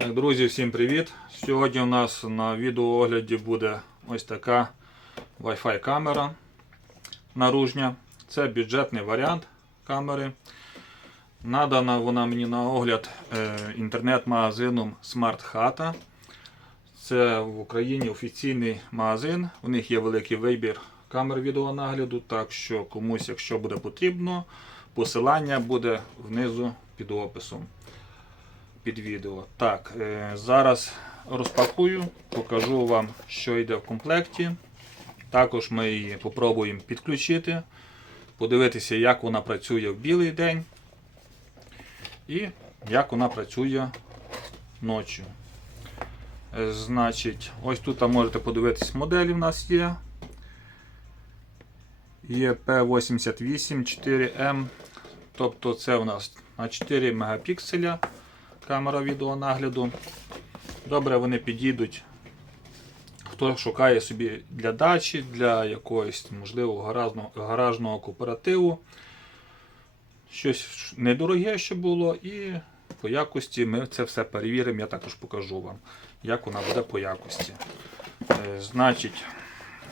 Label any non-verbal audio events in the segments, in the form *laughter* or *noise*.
Так, друзі, всім привіт! Сьогодні у нас на відеоогляді буде ось така Wi-Fi камера наружня. Це бюджетний варіант камери. Надана вона мені на огляд е, інтернет-магазином Smart Hata. Це в Україні офіційний магазин. У них є великий вибір камер відеонагляду, так що комусь, якщо буде потрібно, посилання буде внизу під описом під відео. Так, е, зараз розпакую, покажу вам, що йде в комплекті. Також ми її попробуємо підключити, подивитися, як вона працює в білий день і як вона працює ночі. Е, Значить, ось тут можете подивитись, моделі в нас є. Є P88 4M. Тобто це у нас на 4 мегапікселя камера відеонагляду. Добре, вони підійдуть. Хто шукає собі для дачі, для якогось, можливо, гаражного, гаражного кооперативу. Щось недороге, що було, і по якості ми це все перевіримо. Я також покажу вам, як вона буде по якості. Е, Значить,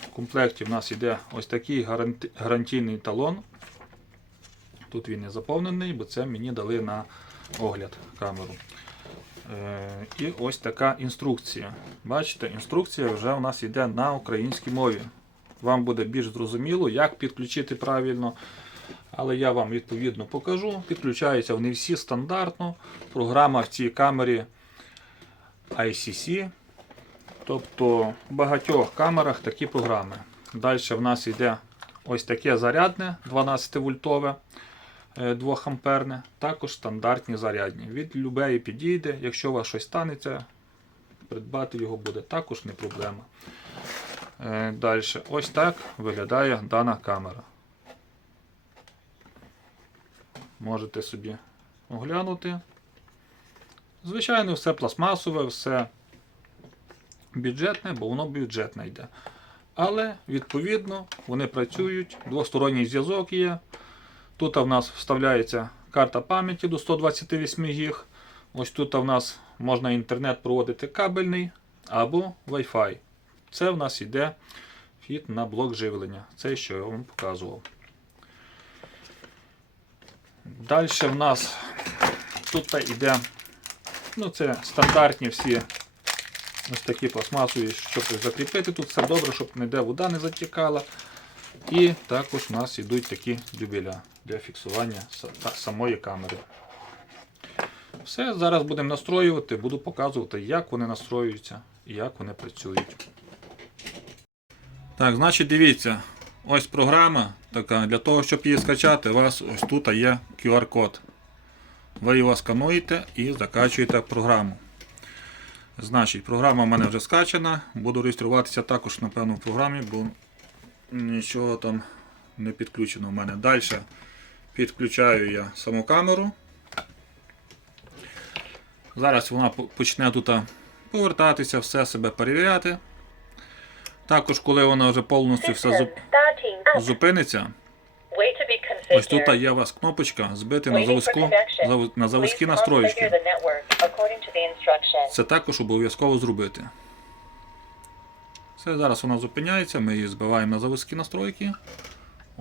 в комплекті в нас йде ось такий гарантійний талон. Тут він не заповнений, бо це мені дали на огляд камеру. Е, І ось така інструкція. Бачите, інструкція вже у нас йде на українській мові. Вам буде більш зрозуміло, як підключити правильно. Але я вам відповідно покажу. Підключаються вони всі стандартно. Програма в цій камері ICC. Тобто в багатьох камерах такі програми. Далі в нас йде ось таке зарядне 12 вольтове. 2 амперне, також стандартні зарядні. Від любої підійде, якщо у вас щось станеться, придбати його буде також не проблема. Далі, ось так виглядає дана камера. Можете собі оглянути. Звичайно, все пластмасове, все бюджетне, бо воно бюджетне йде. Але, відповідно, вони працюють, двосторонній зв'язок є. Тут в нас вставляється карта пам'яті до 128 ГБ. Ось тут в нас можна інтернет проводити кабельний або Wi-Fi. Це в нас йде вхід на блок живлення. Це що я вам показував. Далі в нас тут йде, ну це стандартні всі ось такі пластмасові, щоб закріпити. Тут все добре, щоб ніде вода не затікала. І також у нас йдуть такі дюбеля для фіксування самої камери. Все, зараз будемо настроювати, буду показувати, як вони настроюються і як вони працюють. Так, значить, дивіться, ось програма така. Для того, щоб її скачати, у вас ось тут є QR-код. Ви його скануєте і закачуєте програму. Значить, програма в мене вже скачана. Буду реєструватися також, напевно, в програмі, бо нічого там не підключено в мене. Далі підключаю я саму камеру. Зараз вона почне тут повертатися, все себе перевіряти. Також, коли вона вже повністю все зупиниться, ось тут є у вас кнопочка збити на заводську, зав- на заводські настроєчки. Це також обов'язково зробити. Все, зараз вона зупиняється, ми її збиваємо на заводські настройки.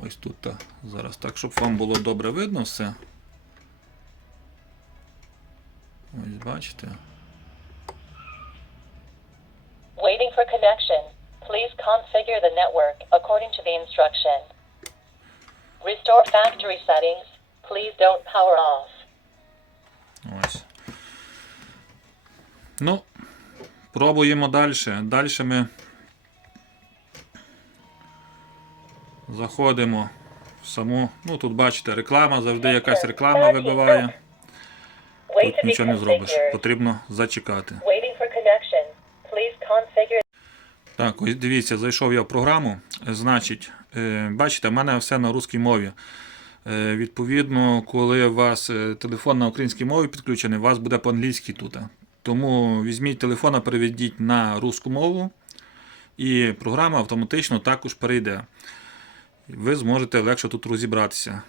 Ось тут та, зараз так, щоб вам було добре видно все. Ось бачите. Waiting for connection. Please configure the network according to the instruction. Restore factory settings. Please don't power off. Ось. Ну, пробуємо далі. Далі ми заходимо в саму. Ну, тут бачите, реклама, завжди якась реклама вибиває. Тут нічого не зробиш. Потрібно зачекати. Так, ось дивіться, зайшов я в програму. Значить, е, бачите, в мене все на русській мові. Е, Відповідно, коли у вас е, телефон на українській мові підключений, у вас буде по-англійськи тут. Тому візьміть телефон, переведіть на русську мову, і програма автоматично також перейде. Ви зможете легше тут розібратися.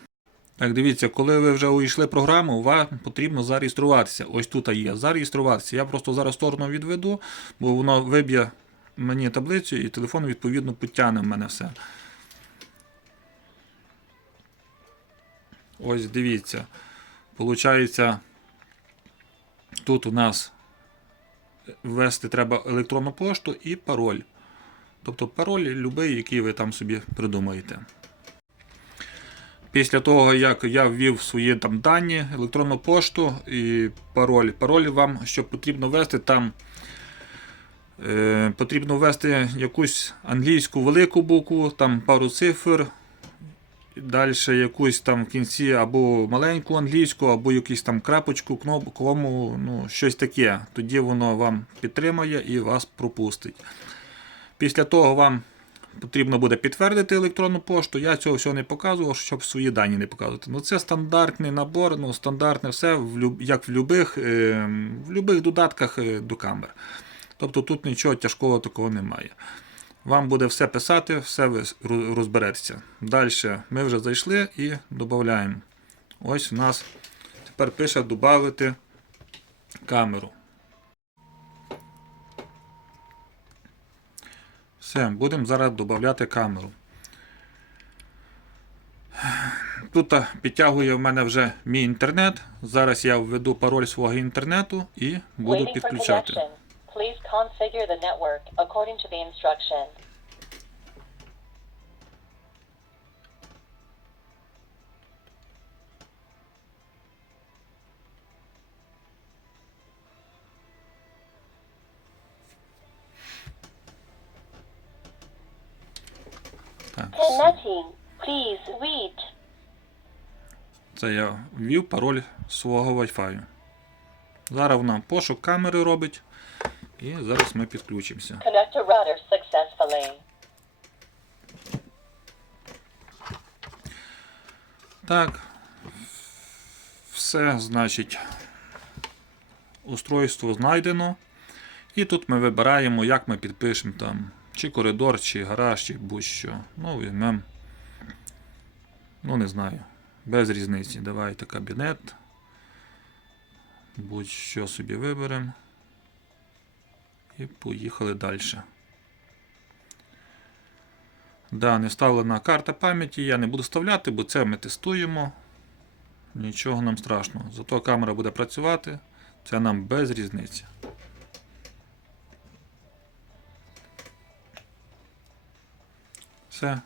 Так, дивіться, коли ви вже увійшли в програму, вам потрібно зареєструватися. Ось тут є. Зареєструватися. Я просто зараз сторону відведу, бо воно виб'є мені таблицю і телефон відповідно потягне в мене все. Ось дивіться. Получається, тут у нас ввести треба електронну пошту і пароль. Тобто пароль любий, який ви там собі придумаєте. Після того, як я ввів свої там дані, електронну пошту і пароль. Пароль вам, що потрібно ввести, там е, потрібно ввести якусь англійську велику букву, там пару цифр. Далі якусь там в кінці або маленьку англійську, або якусь там крапочку, кнопку, кому, ну, щось таке. Тоді воно вам підтримає і вас пропустить. Після того вам потрібно буде підтвердити електронну пошту. Я цього всього не показував, щоб свої дані не показувати. Ну, це стандартний набор, ну, стандартне все, як в будь-яких в любих додатках е, до камер. Тобто тут нічого тяжкого такого немає. Вам буде все писати, все ви розберетеся. Далі ми вже зайшли і додаємо. Ось у нас тепер пише додати камеру. Все, будемо зараз додати камеру. Тут підтягує в мене вже мій інтернет. Зараз я введу пароль свого інтернету і буду підключати. Please configure the network according to the instruction. Please wait. це я ввів пароль свого Wi-Fi. Зараз вона пошук камери робить. І зараз ми підключимося. Так. Все, значить, устройство знайдено. І тут ми вибираємо, як ми підпишемо там, чи коридор, чи гараж, чи будь-що. Ну, візьмемо. Ну, не знаю. Без різниці. Давайте кабінет. Будь-що собі виберемо. І поїхали далі. Да, не вставлена карта пам'яті, я не буду вставляти, бо це ми тестуємо. Нічого нам страшного. Зато камера буде працювати, це нам без різниці. Все.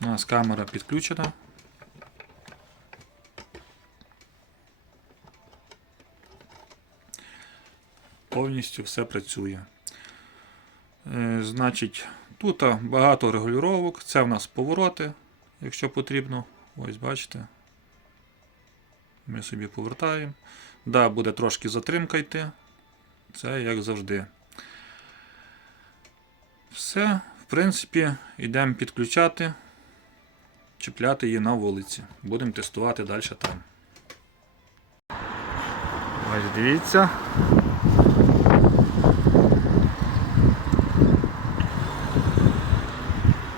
У нас камера підключена. Повністю все працює. Е, Значить, тут багато регулювання. Це в нас повороти, якщо потрібно. Ось бачите. Ми собі повертаємо. Да, буде трошки затримка йти. Це як завжди. Все, принципі, йдемо підключати, чіпляти її на вулиці. Будемо тестувати далі там. Ось дивіться.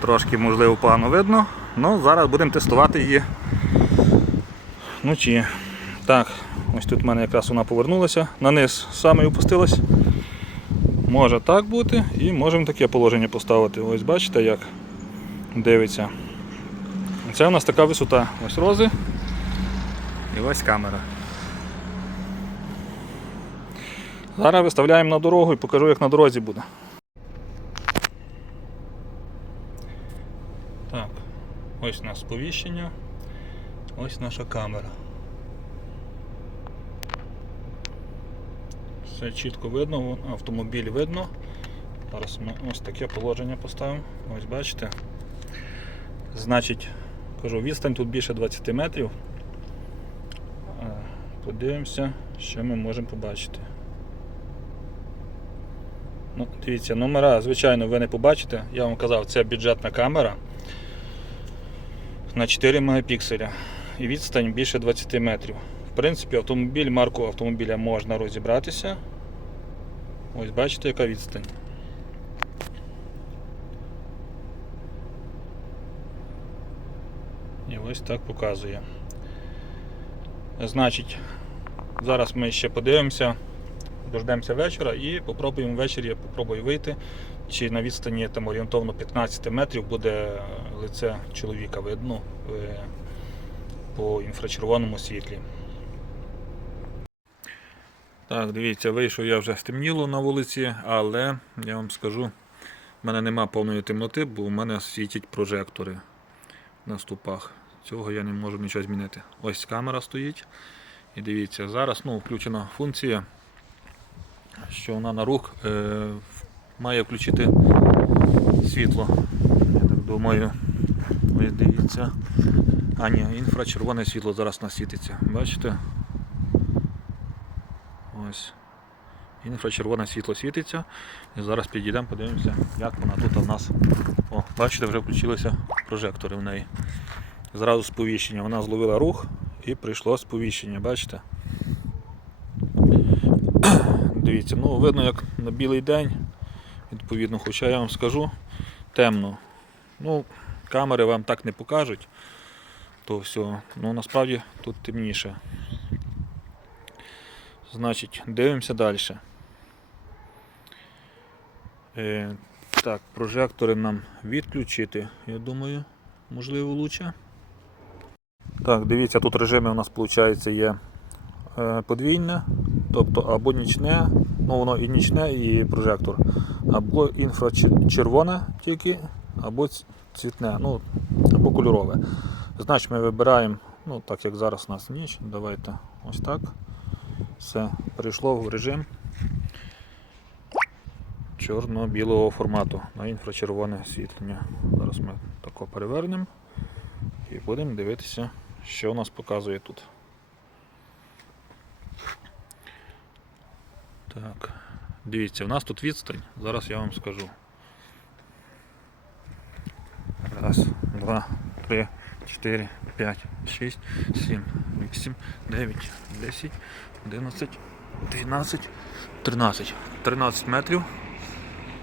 Трошки, можливо, погано видно, але зараз будемо тестувати її вночі. Так, ось тут в мене якраз вона повернулася, на низ саме опустилась. Може так бути і можемо таке положення поставити. Ось бачите, як дивиться. Це у нас така висота. Ось рози і ось камера. Зараз виставляємо на дорогу і покажу, як на дорозі буде. Так, ось у нас сповіщення, ось наша камера. Все чітко видно, автомобіль видно. Зараз ми ось таке положення поставимо. Ось бачите. Значить, кажу, відстань тут більше 20 метрів. Е, Подивимося, що ми можемо побачити. Ну, Дивіться, номера, звичайно, ви не побачите. Я вам казав, це бюджетна камера на 4 мегапікселя і відстань більше 20 метрів. В принципі, автомобіль, марку автомобіля можна розібратися. Ось бачите, яка відстань. І ось так показує. Значить, зараз ми ще подивимося, дождемося вечора і попробуємо ввечері, я попробую вийти, чи на відстані там орієнтовно 15 метрів буде лице чоловіка видно е, по інфрачервоному світлі. Так, дивіться, вийшов я вже стемніло на вулиці, але я вам скажу, в мене нема повної темноти, бо у мене світять прожектори на ступах. Цього я не можу нічого змінити. Ось камера стоїть. І дивіться, зараз ну, включена функція, що вона на рух е, має включити світло. Я так думаю. Ось дивіться. А ні, інфрачервоне світло зараз нас світиться. Бачите? Ось. Інфрачервоне світло світиться. І зараз підійдемо, подивимося, як вона тут у нас. О, бачите, вже включилися прожектори в неї. Зразу сповіщення. Вона зловила рух і прийшло сповіщення, бачите? *clears throat* Дивіться, ну видно як на білий день, відповідно, хоча я вам скажу темно. Ну, камери вам так не покажуть, то все. Ну насправді тут темніше. Значить, дивимося далі. Е, так, прожектори нам відключити, я думаю, можливо лучше. Так, дивіться, тут режими у нас виходить є е, подвійне, тобто або нічне, ну воно і нічне, і прожектор, або інфрачервоне тільки, або цвітне, ну, або кольорове. Значить, ми вибираємо, ну так як зараз у нас ніч, давайте ось так. Все, перейшло в режим чорно-білого формату на інфрачервоне освітлення. Зараз ми тако перевернемо і будемо дивитися, що у нас показує тут. Так, дивіться, у нас тут відстань, зараз я вам скажу. Раз, два, три, чотири, п'ять, шість, сім, вісім, дев'ять, десять, одинадцять, дванадцять, тринадцять. Тринадцять метрів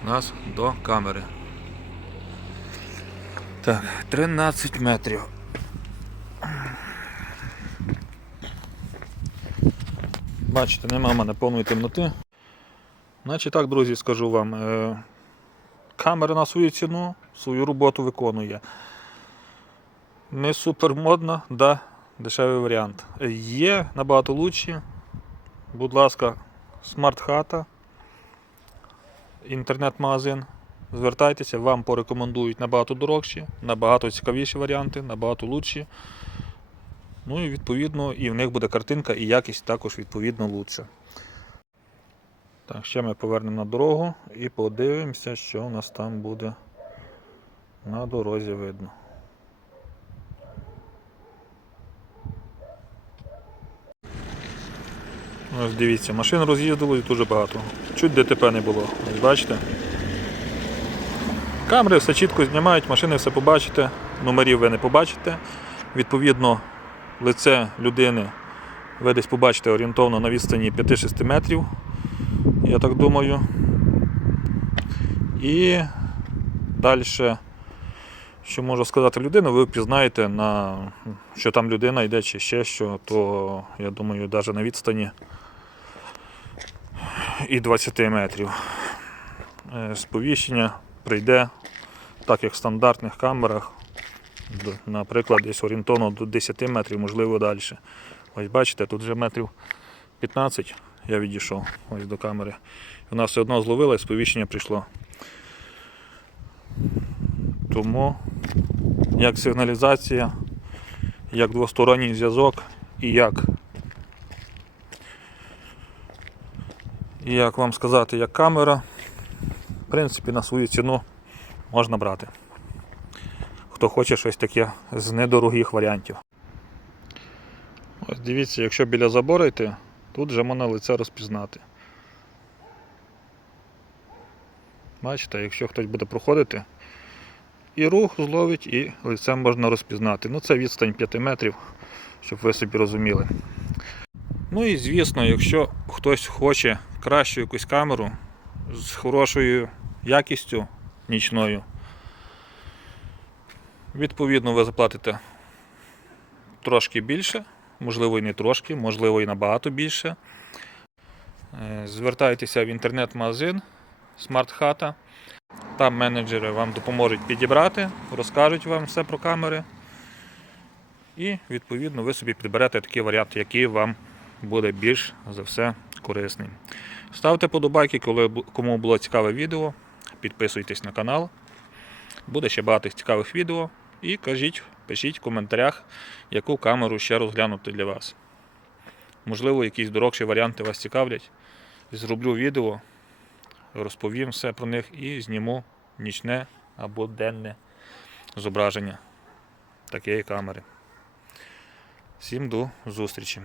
у нас до камери. Так, 13 метрів. Бачите, нема мене повної темноти. Значить так, друзі, скажу вам. Е, камера на свою ціну свою роботу виконує. Не супер модна, да, дешевий варіант. Є набагато лучші. Будь ласка, смарт-хата, інтернет-магазин. Звертайтеся, вам порекомендують набагато дорожчі, набагато цікавіші варіанти, набагато лучші. Ну і відповідно і в них буде картинка і якість також відповідно лучша. Так, ще ми повернемо на дорогу і подивимося, що у нас там буде на дорозі видно. Ось дивіться, машин роз'їздилось дуже багато. Чуть ДТП не було. Ось бачите? Камери все чітко знімають, машини все побачите, номерів ви не побачите. Відповідно, лице людини ви десь побачите орієнтовно на відстані 5-6 метрів, я так думаю. І далі, що можу сказати людину, ви впізнаєте, на, що там людина йде чи ще що, то я думаю, навіть на відстані і 20 метрів. Е, Сповіщення прийде, так як в стандартних камерах, наприклад, десь орієнтовно до 10 метрів, можливо далі. Ось бачите, тут вже метрів 15 я відійшов ось до камери. Вона все одно зловила і сповіщення прийшло. Тому як сигналізація, як двосторонній зв'язок і як, і як вам сказати, як камера, в принципі, на свою ціну можна брати. Хто хоче щось таке з недорогих варіантів. Ось дивіться, якщо біля забору йти, тут вже можна лице розпізнати. Бачите, якщо хтось буде проходити, і рух зловить, і лице можна розпізнати. Ну це відстань 5 метрів, щоб ви собі розуміли. Ну і звісно, якщо хтось хоче кращу якусь камеру з хорошою якістю нічною, відповідно ви заплатите трошки більше, можливо і не трошки, можливо і набагато більше. Е, Звертайтеся в інтернет-магазин Hata. Там менеджери вам допоможуть підібрати, розкажуть вам все про камери. І відповідно ви собі підберете такий варіант, який вам буде більш за все корисний. Ставте подобайки, коли кому було цікаве відео. Підписуйтесь на канал. Буде ще багато цікавих відео. І кажіть, пишіть в коментарях, яку камеру ще розглянути для вас. Можливо, якісь дорогші варіанти вас цікавлять. Зроблю відео, розповім все про них і зніму нічне або денне зображення такої камери. Всім до зустрічі!